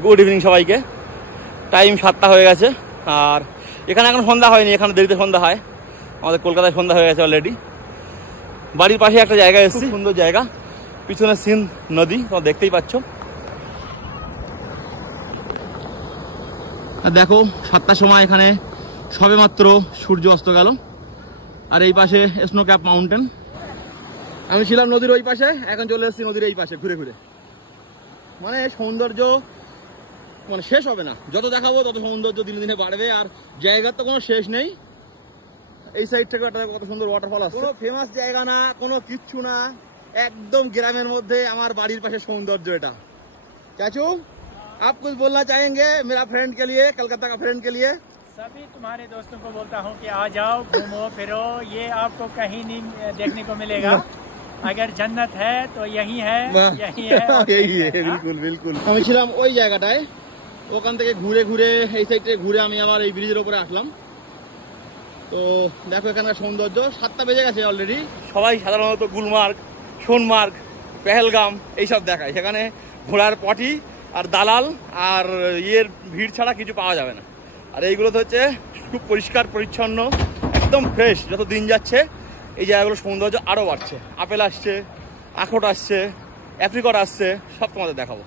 Good evening সবাইকে। টাইম 7টা হয়ে গেছে, আর এখানে এখন সন্ধ্যা হয়নি, এখানে দেরিতে সন্ধ্যা হয়। আমাদের কলকাতায় সন্ধ্যা হয়ে গেছে অলরেডি। বাড়ির পাশে একটা জায়গায় এসেছি, সুন্দর জায়গা, পিছনে সিন নদী, তোমরা দেখতেই পাচ্ছ। আর দেখো 7টার সময় এখানে সবে মাত্র সূর্য অস্ত গেল। আর এই পাশে স্নো ক্যাপ মাউন্টেন। আমি ছিলাম নদীর ওই পাশে, এখন চলে এসেছি নদীর এই পাশে ঘুরে ঘুরে। মানে সৌন্দর্য মানে শেষ হবে না, যত দেখাবো তত সৌন্দর্য দিনে দিনে বাড়বে। আর জায়গার তো কোনো শেষ নেই। এই সাইড থেকে একটা কত সুন্দর ওয়াটারফল আছে, কোনো ফেমাস জায়গা না, কোনো কিচ্ছু না, একদম গ্রামের মধ্যে আমার বাড়ির পাশে সৌন্দর্য এটা। चाचू आप कुछ बोलना चाहेंगे मेरा फ्रेंड के लिए, कलकत्ता का फ्रेंड के लिए? सभी तुम्हारे दोस्तों को बोलता हूँ कि आ जाओ, घूमो फिरो, ये आपको कहीं नहीं देखने को मिलेगा। अगर जन्नत है तो यही है, यही है, यही है। बिल्कुल बिल्कुल। আমি ছিলাম ওই জায়গাটায়, ওখান থেকে ঘুরে ঘুরে এই সাইড থেকে ঘুরে আমি আবার এই ব্রিজের উপরে আসলাম। তো দেখো এখানকার সৌন্দর্য। 7টা বেজে গেছে অলরেডি। সবাই সাধারণত গুলমার্গ, সোনমার্গ, পেহেলগাম এইসব দেখায়। সেখানে ঘোড়ার পটি আর দালাল আর ইয়ের ভিড় ছাড়া কিছু পাওয়া যাবে না। আর এইগুলোতে হচ্ছে খুব পরিষ্কার পরিচ্ছন্ন, একদম ফ্রেশ। যত দিন যাচ্ছে এই জায়গাগুলোর সৌন্দর্য আরও বাড়ছে। আপেল আসছে, আখরোট আসছে, অ্যাপ্রিকট আসছে, সব তোমাদের দেখাবো।